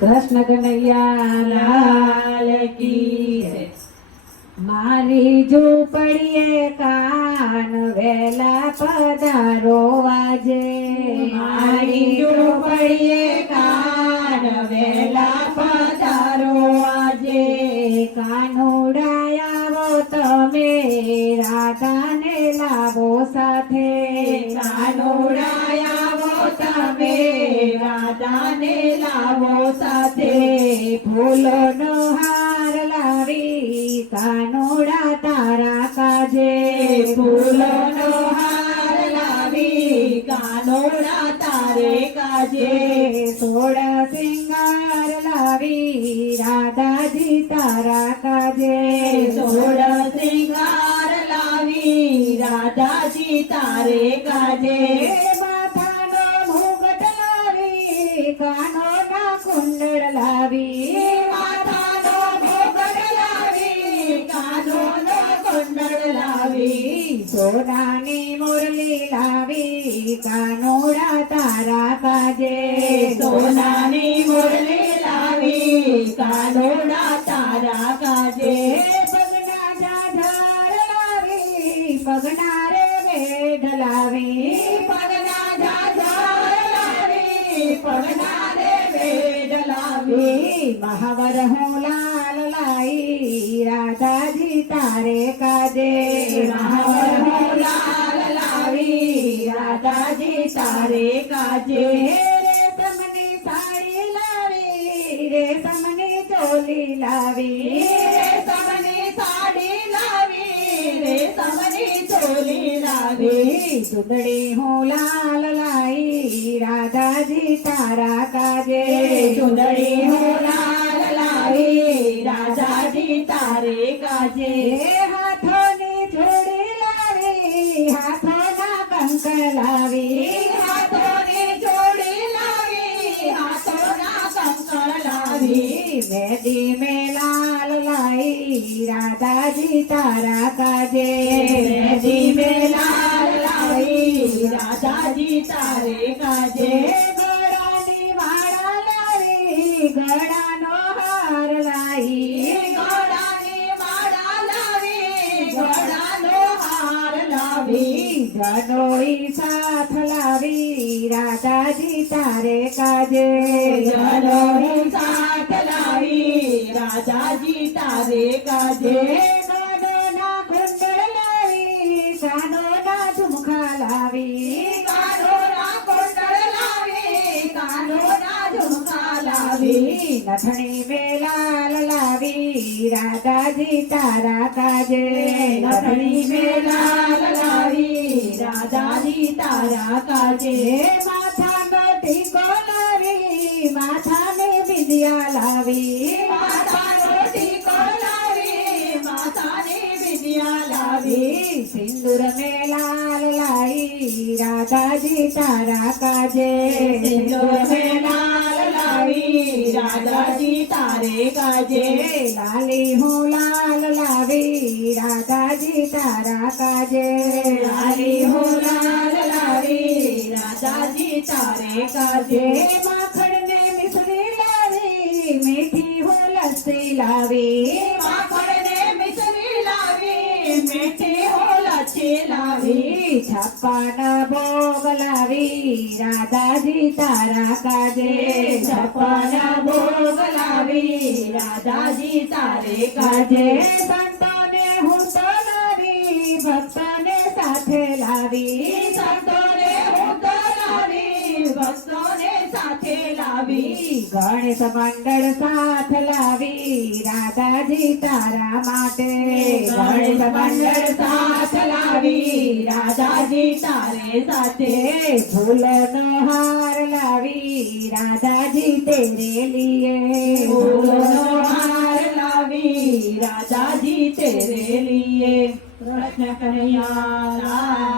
કૃષ્ણ કનૈયા લાલ કી જય। મારી ઝૂંપડીએ કાન વેલા પધારો આજે, મારી ઝૂંપડીએ કાન વેલા પધારો આજે। કાનુડા આવો તમે રાધાને લાવો સાથે, કાનુડા આવો તમે રાધાને લાવો સાથે। ફૂલોનો હાર લાવી કાનુડા તારા કાજે, ફૂલોનો હાર લાવી કાનુડા તારે કાજે। સોડા સિંગાર લાવી રાધાજી તારા કાજે, સોળ શ્રીંગાર લાવી રાધાજી તારે કાજે। માથાનો મુગટ લાવી કાનોના કુંડળ લાવી, માથાનો મુગટ લાવી કાનોનો કુંડળ લાવી। સોનાની મુરલી લાવી કાનોડા તારા કાજે, સોનાની મુરલી લાવી કાનોડા તારા કાજે। પગના ઝાઝર લાવી પગના રે વેઢ લાવી, પગના ઝાઝર લાવી પગના રે વેઢ લાવી। મહાવર હું લાલ લાઈ રાધાજી તારે કાજે, મહાવર હું લાલ લાવી રાધાજી તારે કાજે। રેશમની સાડી લાવી રેશમની ચોલી લાવી, રેશમની સાડી લાવી રેશમની ચોલી લાવી। સુંદડી હું લાલ લાઈ રાધાજી તારા કાજે, સુંદરી હું લાલ લાવી રાધાજી તારે કાજે। હાથોની જોડી લાવી હાથોના કંકણ લાવી, હાથોની જોડી લાવી હાથોના કંકણ લાવી। મેદી મેં લાલ લાઈ રાધાજી તારા કાજે, મેદી મેં લાલ લાવી રાધાજી તારે કાજે। ગળાની માળા લાવી ગળાનો હાર લાઈ, ગળાની માળા લાવી ગળાનો હાર લાવી। જનોઈ સાથ લાવી રાધાજી તારે કાજે, જનોઈ સાથ લાવી રાધાજી તારે કાજે। કાનોના કુંડળ લાવી કાનોના ઝુમખા લાવી, કાનોના કુંડળ લાવી કાનોના ઝુમખા લાવી। નથણી મેં લાલ લાવી રાધાજી તારા કાજે, નથણી મેં લાલ લાવી રાધાજી તારા કાજે। માથાનો ટીકો લાવી માથાને બિંદિયા લાવી, માથાનો ટીકો લાવી માથાને બિંદિયા લાવી। સિંદૂર મેં લાલ લાઈ રાધાજી તારા કાજે, સિંદૂર મેં લાલ લાવી રાધાજી તારે કાજે। લાલી હું લાલ લાવી રાધાજી તારા કાજે, લાલી હું લાલ લાવી રાધાજી તારે કાજે। માખણ ને મિશ્રી લાવી મીઠી હું લસ્સી લાવી, માખણ ને મિશ્રી લાવી મીઠી હોલછી લાવી। છપ્પન ભોગ લાવી રાધાજી તારા કાજે, છપ્પન ભોગ લાવી રાધાજી તારે કાજે કાજે। સંતોને હું તો લાવી ભક્તોને સાથે લાવી, સંતોને હું તો લાવી ભક્તોને સાથે લાવી। ગણેશ મંડળ સાથ લાવી રાધાજી તારા માટે, ગણેશ મંડળ સાથ લાવી રાધાજી તારે સાથે। ફૂલોનો હાર લાવી રાધાજી તેરે લીએ, ફૂલોનો હાર લાવી રાધાજી તેરે લીએ। કૃષ્ણ કનૈયા લાલ